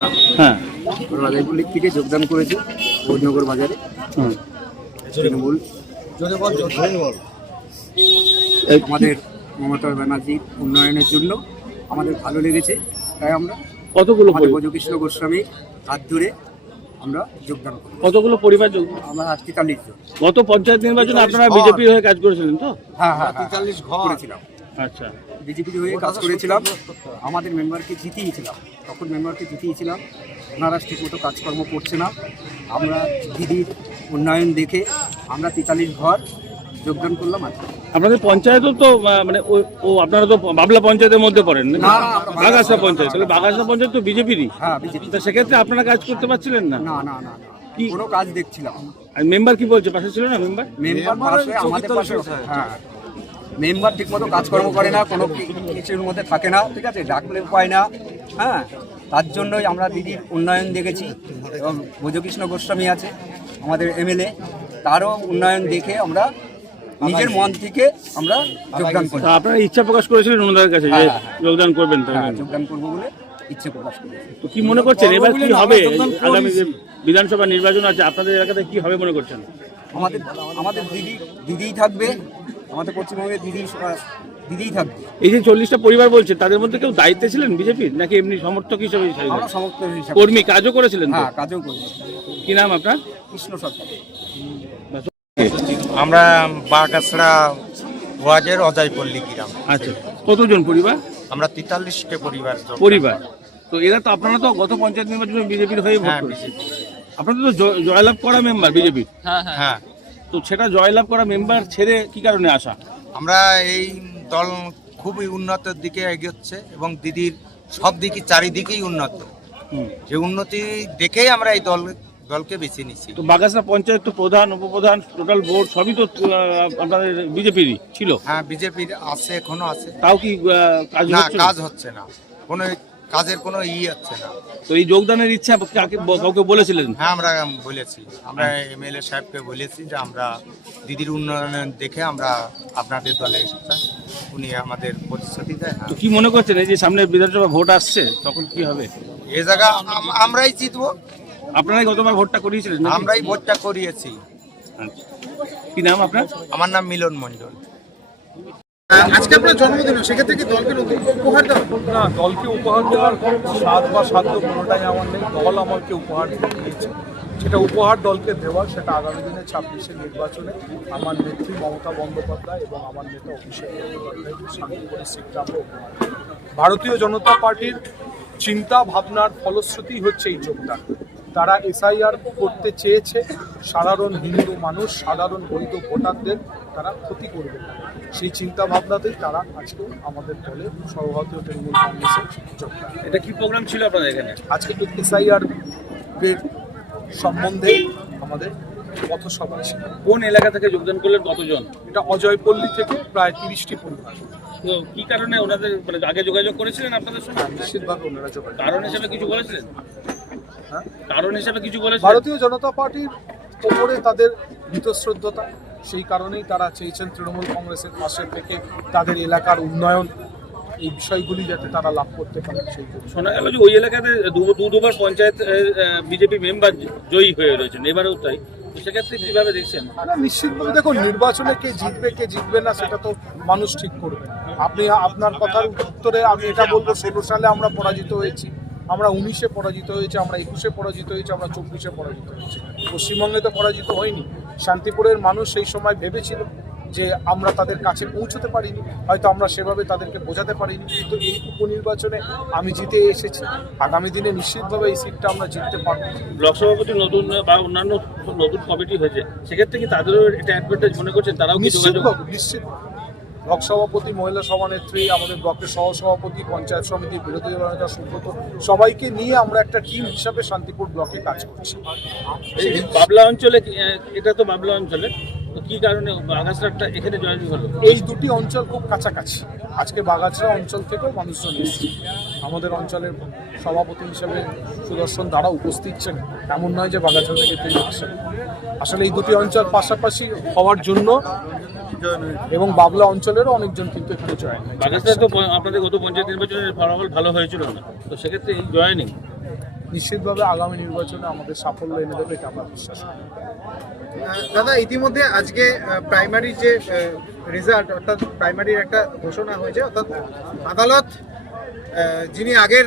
হ্যাঁ, রাজাইপুর লীগ থেকে যোগদান করেছি বৈদ্যনগর বাজারে তৃণমূল। আমাদের মমতা ব্যানার্জির উন্নয়নের জন্য আমাদের ভালো লেগেছে, তাই আমরা কতগুলো আমাদের ভজকৃষ্ণ গোস্বামী হাত ধরে আমরা যোগদান করি। কতগুলো পরিবার আমরা 43 জন। গত পঞ্চায়েত নির্বাচনে আপনারা বিজেপি হয়ে কাজ করেছিলেন তো? হ্যাঁ 43 ঘর করেছিলাম। আচ্ছা, বিজেপি হয়ে কাজ করেছিলাম, আমাদের মেম্বারকে জিতিয়েছিলাম, তখন মেম্বারকে জিতিয়েছিলাম। ওনারা ঠিকমতো কাজকর্ম করছে না। আমরা দিদির উন্নয়ন দেখে আমরা 43 ঘর যোগদান করলাম। আপনাদের পঞ্চায়েতও তো মানে ও আপনারা তো বাবলা পঞ্চায়েতের মধ্যে পড়েন না? বাগাসা পঞ্চায়েত, তাহলে বাগাসা পঞ্চায়েত তো বিজেপিরই। হ্যাঁ বিজেপি। তা সেক্ষেত্রে আপনারা কাজ করতে পারছিলেন না? না না না কি কোনো কাজ দেখছিলাম। আর মেম্বার কি বলছে, পাশে ছিল না মেম্বার? মেম্বার পাশে, আমাদের পাশে। হ্যাঁ, মেম্বার ঠিকমতো কাজকর্ম করে না, কোনো কিছুর মধ্যে থাকে না, ঠিক আছে, ডাকলে পায় না। হ্যাঁ, তার জন্যই আমরা দিদির উন্নয়ন দেখেছি। এবং ভজকৃষ্ণ গোস্বামী আছে আমাদের এমএলএ, তারও উন্নয়ন দেখে আমরা নিজের মন থেকে আমরা যোগদান করি। আপনারা ইচ্ছা প্রকাশ করেছিলেন ওনাদের কাছে যে যোগদান করবেন? যোগদান করবো বলে ইচ্ছে প্রকাশ করেছি। তো কি মনে করছেন এবার কি হবে? আগামী যে বিধানসভা নির্বাচন আছে আপনাদের এলাকাতে কি হবে মনে করছেন? আমাদের আমাদের দিদিই থাকবে, আমাদের পশ্চিমবঙ্গে দিদিই থাকবে। এই যে 40টা পরিবার বলছে, তাদের মধ্যে কেউ দায়িত্বে ছিলেন বিজেপির, নাকি এমনি সমর্থক হিসেবে? আমরা সমর্থক হিসেবে। কর্মী কাজও করেছিলেন? হ্যাঁ, কাজও করেছি। কি নাম আপনার? কৃষ্ণ সরকার। আমরা বাগাছড়া ওয়াজের অজয়পল্লী গ্রাম। আচ্ছা, কতজন পরিবার? আমরা 43টা পরিবার। তো এরা তো, আপনারা তো গত পঞ্চায়েত নির্বাচনে বিজেপির হয়ে ভোট করেছেন। আপনাদের তো জয়লাভ করা মেম্বার বিজেপি। হ্যাঁ, তো সেটা জয়লাভ করা মেম্বার ছেড়ে কি কারণে আসা? আমরা এই দল খুবই উন্নতির দিকে এগোচ্ছে এবং দিদির সব দিকে চারিদিকেই উন্নত। যে উন্নতি দেখেই আমরা এই দলকে বেছে নিচ্ছি। তো বাগাসা পঞ্চায়েত তো প্রধান, উপপ্রধান, টোটাল বোর্ড সবই তো আপনাদের বিজেপিরই ছিল। হ্যাঁ, বিজেপির আছে, এখনো আছে। তাও কি কাজ হচ্ছে না, কোনো কাজের কোনো হচ্ছে না। তো এই যোগদানের ইচ্ছা কাউকে বলেছিলেন? হ্যাঁ, আমরা বলেছি, আমরা এমএলএ সাহেবকে বলেছি যে আমরা দিদির উন্নয়ন দেখে আমরা আপনাদের দলে এসেছি। উনি আমাদের প্রতিশ্রুতি দেয়। তো কি মনে করছেন এই যে সামনে বিধানসভা ভোট আসছে, তখন কি হবে? এই জায়গা আমরাই জিতবো। আপনারাই গতবার ভোটটা করিয়েছিলেন? আমরাই ভোটটা করিয়েছি। কি নাম আপনার? আমার নাম মিলন মণ্ডল। আজকে আপনার জন্মদিন, সেক্ষেত্রে কি দলকে নতুন উপহার দেওয়া? না, দলকে উপহার দেওয়ার স্বাদ বা সাধ্য কোনোটাই আমার নেই। দল আমাকে উপহার দিয়েছে, সেটা উপহার দলকে দেওয়া, সেটা আগামী দিনে 26-এর নির্বাচনে আমার নেত্রী মমতা বন্দ্যোপাধ্যায় এবং আমার নেতা অভিষেক বন্দ্যোপাধ্যায় শান্তিপুরের সিটটা আমরা উপহার দেব। ভারতীয় জনতা পার্টির চিন্তা ভাবনার ফলশ্রুতি হচ্ছে এই যোগদান। তারা এসআইআর করতে চেয়েছে, সাধারণ হিন্দু মানুষ, সাধারণ বৈধ ভোটারদের তারা ক্ষতি করবে না, সেই চিন্তা ভাবনাতেই তারা আজকে আমাদের দলে সর্বভারতীয় তৃণমূল কংগ্রেসে যোগদান। এটা কি প্রোগ্রাম ছিল আপনাদের এখানে? আজকে এসআইআর এর সম্বন্ধে আমাদের পথসভা ছিল। কোন এলাকা থেকে যোগদান করলেন, কতজন? এটা অজয়পল্লী থেকে প্রায় 30টি পরিবার। তো কি কারণে ওনাদের মানে আগে যোগাযোগ করেছিলেন আপনাদের সঙ্গে? নিশ্চিতভাবে ওনারা যোগাযোগ। কারণ হিসেবে কিছু বলেছিলেন? হ্যাঁ, কারণ হিসেবে কিছু বলেছিলেন? ভারতীয় জনতা পার্টির ওপরে তাদের বীতশ্রদ্ধতা, সেই কারণেই তারা চেয়েছেন তৃণমূল কংগ্রেসের পাশে থেকে তাদের এলাকার উন্নয়ন, এই বিষয়গুলি যাতে তারা লাভ করতে পারে। সেই জন্য শোনা গেল যে ওই এলাকাতে দুবার পঞ্চায়েত বিজেপি মেম্বার জয়ী হয়ে রয়েছেন, এবারেও তাই। তো সেক্ষেত্রে কিভাবে দেখছেন? নিশ্চিতভাবে দেখুন, নির্বাচনে কে জিতবে কে জিতবে না সেটা তো মানুষ ঠিক করবে। আপনি আপনার কথার উত্তরে আমি এটা বলবো, 16 সালে আমরা পরাজিত হয়েছি, আমরা 19-এ পরাজিত হয়েছি, আমরা 21-এ পরাজিত হয়েছি, আমরা 24-এ পরাজিত হয়েছি। পশ্চিমবঙ্গে তো পরাজিত হয়নি। শান্তিপুরের মানুষ সেই সময় ভেবেছিল যে আমরা তাদের কাছে পৌঁছতে পারিনি, হয়তো আমরা সেভাবে তাদেরকে বোঝাতে পারিনি, কিন্তু এই উপনির্বাচনে আমি জিতে এসেছি। আগামী দিনে নিশ্চিতভাবে এই সিটটা আমরা জিততে পারবো। ব্লক সভাপতি নতুন বা অন্যান্য নতুন কমিটি হয়েছে, সেক্ষেত্রে কি তাদেরও এটা অ্যাডভান্টেজ মনে করছেন? তারাও কি যোগাযোগ? নিশ্চিত। ব্লক সভাপতি, মহিলা সভানেত্রী, আমাদের ব্লকের সহসভাপতি, পঞ্চায়েত সমিতি, বিরোধী দল নেতা সুব্রত, সবাইকে নিয়ে আমরা একটা টিম হিসাবে শান্তিপুর ব্লকে কাজ করছি। বাবলা অঞ্চলে, এটা তো বাবলা অঞ্চলে, তো কি কারণে বাগাছড়াটা এখানে জয়েন হলো? এই দুটি অঞ্চল খুব কাছাকাছি। আজকে বাগাছড়া অঞ্চল থেকেও মানুষজন এসেছে। আমাদের অঞ্চলের সভাপতি হিসেবে সুদর্শন দ্বারা উপস্থিত ছিলেন, এমন নয় যে বাগাছড়া থেকে তিনি আসেন। আসলে এই দুটি অঞ্চল পাশাপাশি হওয়ার জন্য এবং বাবলা অঞ্চলেরও অনেকজন কিন্তু এখানে জয়েন হয়েছে। বাগাছড়া তো আপনাদের গত পঞ্চায়েত নির্বাচনের ফলাফল ভালো হয়েছিল না, তো সেক্ষেত্রে এই জয়েনিং নিশ্চিতভাবে আগামী নির্বাচনে আমাদের সাফল্য এনে দেবে, এটা আমরা বিশ্বাস করি। দাদা ইতিমধ্যে আজকে প্রাইমারি যে রেজাল্ট অর্থাৎ প্রাইমারির একটা ঘোষণা হয়েছে, অর্থাৎ আদালত যিনি আগের